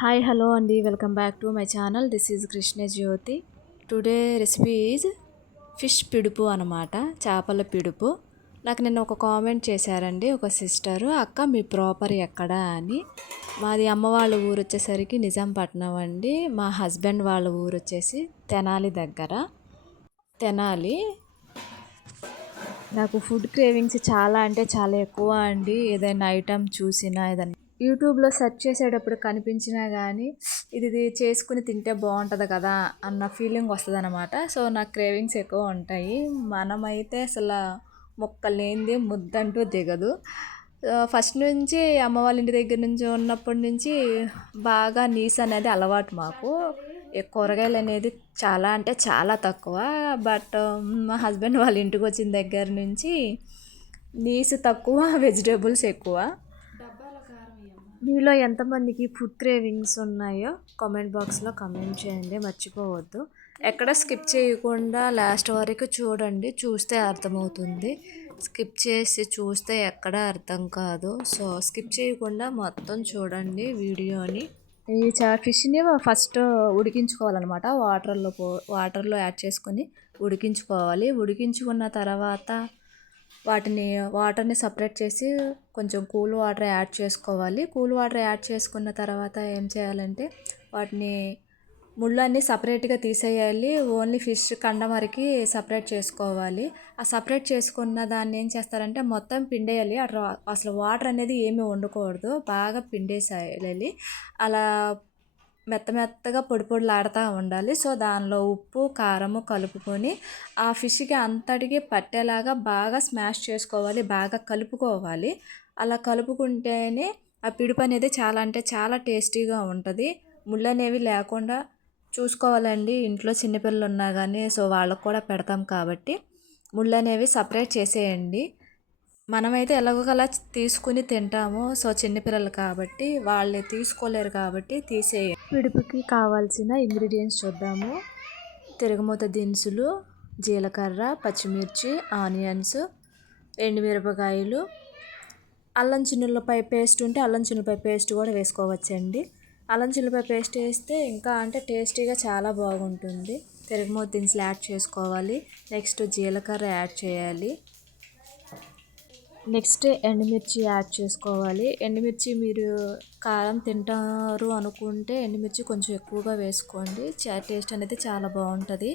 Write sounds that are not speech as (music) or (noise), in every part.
Hi hello అండి welcome back to my channel this is Krishna Jyothi today recipe is fish పిడుపు అనమాట చేపల పిడుపు. నాకు నిన్న ఒక కామెంట్ చేశారండి. ఒక సిస్టరు అక్క మీ ప్రాపర్ ఎక్కడ? అని. మాది అమ్మ వాళ్ళ ఊరు వచ్చేసరికి నిజాంపట్నం అండి. మా హస్బెండ్ వాళ్ళ ఊరు వచ్చేసి తెనాలి దగ్గర. తెనాలి. నాకు ఫుడ్ క్రేవింగ్స్ చాలా అంటే చాలా ఎక్కువ అండి. ఏదైనా ఐటమ్ చూసినా ఏదైనా యూట్యూబ్లో సెర్చ్ చేసేటప్పుడు కనిపించినా కానీ ఇది చేసుకుని తింటే బాగుంటుంది కదా అన్న ఫీలింగ్ వస్తుంది అనమాట సో నాకు క్రేవింగ్స్ ఎక్కువ ఉంటాయి. మనమైతే అసలు మొక్క లేనిది ముద్దంటూ దిగదు. ఫస్ట్ నుంచి అమ్మ వాళ్ళ ఇంటి దగ్గర నుంచి ఉన్నప్పటి నుంచి బాగా నీస్ అనేది అలవాటు మాకు. కూరగాయలు అనేది చాలా అంటే చాలా తక్కువ. బట్ మా హస్బెండ్ వాళ్ళ ఇంటికి వచ్చిన దగ్గర నుంచి నీసు తక్కువ (laughs) వెజిటేబుల్స్ ఎక్కువ. మీలో ఎంతమందికి ఫుడ్ క్రేవింగ్స్ ఉన్నాయో కామెంట్ బాక్స్లో కమెంట్ చేయండి మర్చిపోవద్దు. ఎక్కడ స్కిప్ చేయకుండా లాస్ట్ వరకు చూడండి చూస్తే అర్థమవుతుంది. స్కిప్ చేసి చూస్తే ఎక్కడ అర్థం కాదు. సో స్కిప్ చేయకుండా మొత్తం చూడండి వీడియోని. ఈ చా ఫిష్ని ఫస్ట్ ఉడికించుకోవాలన్నమాట. వాటర్లో పో వాటర్లో యాడ్ చేసుకొని ఉడికించుకోవాలి. ఉడికించుకున్న తర్వాత వాటిని వాటర్ని సపరేట్ చేసి కొంచెం కూల్ వాటర్ యాడ్ చేసుకోవాలి. కూల్ వాటర్ యాడ్ చేసుకున్న తర్వాత ఏం చేయాలంటే వాటిని ముళ్ళన్నీ సపరేట్గా తీసేయాలి. ఓన్లీ ఫిష్ కండమరికి సపరేట్ చేసుకోవాలి. ఆ సపరేట్ చేసుకున్న దాన్ని ఏం చేస్తారంటే మొత్తం పిండేయాలి. అసలు వాటర్ అనేది ఏమీ ఉండకూడదు బాగా పిండేసేయాలి. అలా మెత్త మెత్తగా పొడి పొడిలాడుతూ ఉండాలి. సో దానిలో ఉప్పు కారము కలుపుకొని ఆ ఫిష్కి అంతటికి పట్టేలాగా బాగా స్మాష్ చేసుకోవాలి బాగా కలుపుకోవాలి. అలా కలుపుకుంటేనే ఆ పిడుపు అనేది చాలా అంటే చాలా టేస్టీగా ఉంటుంది. ముళ్ళు అనేవి లేకుండా చూసుకోవాలండి. ఇంట్లో చిన్నపిల్లలు ఉన్నా కానీ సో వాళ్ళకు కూడా పెడతాం కాబట్టి ముళ్ళు అనేవి సపరేట్ చేసేయండి. మనమైతే ఎలాగోలా తీసుకుని తింటాము. సో చిన్నపిల్లలు కాబట్టి వాళ్ళే తీసుకోలేరు కాబట్టి తీసేయ. పిడుపుకి కావాల్సిన ఇంగ్రీడియంట్స్ చూద్దాము. తిరగమూత దినుసులు జీలకర్ర పచ్చిమిర్చి ఆనియన్స్ ఎండుమిరపకాయలు. అల్లం చిన్నులపై పేస్ట్ ఉంటే అల్లం చిన్నులపై పేస్ట్ కూడా వేసుకోవచ్చండి. అల్లం చిన్నులపై పేస్ట్ వేస్తే ఇంకా అంటే టేస్టీగా చాలా బాగుంటుంది. తిరగమూత దినుసులు యాడ్ చేసుకోవాలి. నెక్స్ట్ జీలకర్ర యాడ్ చేయాలి. నెక్స్ట్ ఎండుమిర్చి యాడ్ చేసుకోవాలి. ఎండుమిర్చి మీరు కారం తింటారు అనుకుంటే ఎండుమిర్చి కొంచెం ఎక్కువగా వేసుకోండి. టేస్ట్ అనేది చాలా బాగుంటుంది.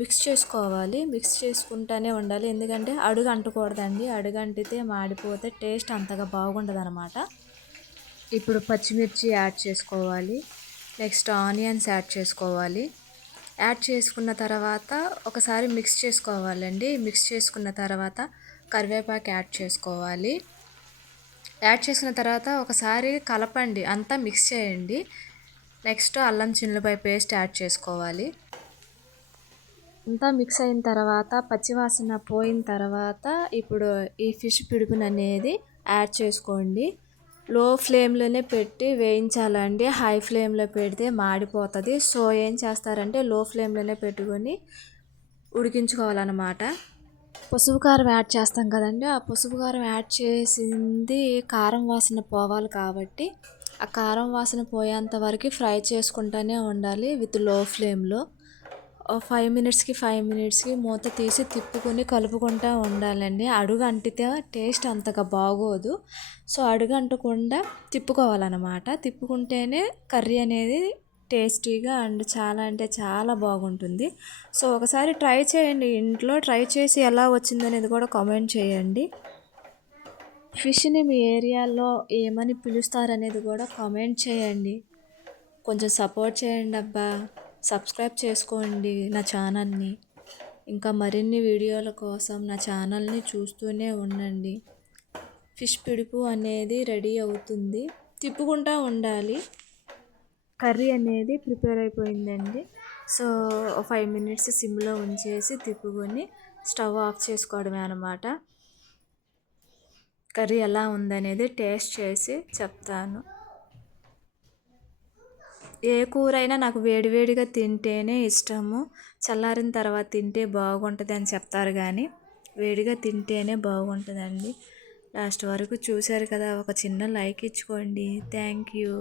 మిక్స్ చేసుకోవాలి. మిక్స్ చేసుకుంటూనే ఉండాలి. ఎందుకంటే అడుగు అంటకూడదండి. అడుగు అంటితే మాడిపోతే టేస్ట్ అంతగా బాగుండదు అనమాట ఇప్పుడు పచ్చిమిర్చి యాడ్ చేసుకోవాలి. నెక్స్ట్ ఆనియన్స్ యాడ్ చేసుకోవాలి. యాడ్ చేసుకున్న తర్వాత ఒకసారి మిక్స్ చేసుకోవాలండి. మిక్స్ చేసుకున్న తర్వాత కరివేపాకు యాడ్ చేసుకోవాలి. యాడ్ చేసిన తర్వాత ఒకసారి కలపండి అంతా మిక్స్ చేయండి. నెక్స్ట్ అల్లం చిన్నులపై పేస్ట్ యాడ్ చేసుకోవాలి. అంతా మిక్స్ అయిన తర్వాత పచ్చివాసన పోయిన తర్వాత ఇప్పుడు ఈ ఫిష్ పిడుపుని అనేది యాడ్ చేసుకోండి. లో ఫ్లేమ్లోనే పెట్టి వేయించాలండి. హై ఫ్లేమ్లో పెడితే మాడిపోతుంది. సో ఏం చేస్తారంటే లో ఫ్లేమ్లోనే పెట్టుకొని ఉడికించుకోవాలన్నమాట. పసుపు కారం యాడ్ చేస్తాం కదండి. ఆ పసుపు కారం యాడ్ చేసింది కారం వాసన పోవాలి కాబట్టి ఆ కారం వాసన పోయేంత వరకు ఫ్రై చేసుకుంటూనే ఉండాలి విత్లో ఫ్లేమ్లో. ఫైవ్ మినిట్స్కి ఫైవ్ మినిట్స్కి మూత తీసి తిప్పుకొని కలుపుకుంటూ ఉండాలండి. అడుగు అంటితే టేస్ట్ అంతగా బాగోదు. సో అడుగు అంటకుండా తిప్పుకోవాలన్నమాట. తిప్పుకుంటేనే కర్రీ అనేది టేస్టీగా అండ్ చాలా అంటే చాలా బాగుంటుంది. సో ఒకసారి ట్రై చేయండి. ఇంట్లో ట్రై చేసి ఎలా వచ్చిందనేది కూడా కామెంట్ చేయండి. ఫిష్ని మీ ఏరియాలో ఏమని పిలుస్తారనేది కూడా కామెంట్ చేయండి. కొంచెం సపోర్ట్ చేయండి అబ్బా. సబ్స్క్రైబ్ చేసుకోండి నా ఛానల్ని. ఇంకా మరిన్ని వీడియోల కోసం నా ఛానల్ని చూస్తూనే ఉండండి. ఫిష్ పిడుపు అనేది రెడీ అవుతుంది. తిప్పుకుంటూ ఉండాలి. కర్రీ అనేది ప్రిపేర్ అయిపోయిందండి. సో ఫైవ్ మినిట్స్ సిమ్లో ఉంచేసి తిప్పుకొని స్టవ్ ఆఫ్ చేసుకోవడమే అనమాట కర్రీ ఎలా ఉందనేది టేస్ట్ చేసి చెప్తాను. ఏ కూర అయినా నాకు వేడివేడిగా తింటేనే ఇష్టము. చల్లారిన తర్వాత తింటే బాగుంటుంది అని చెప్తారు కానీ వేడిగా తింటేనే బాగుంటుందండి. లాస్ట్ వరకు చూశారు కదా ఒక చిన్న లైక్ ఇచ్చుకోండి. Thank you.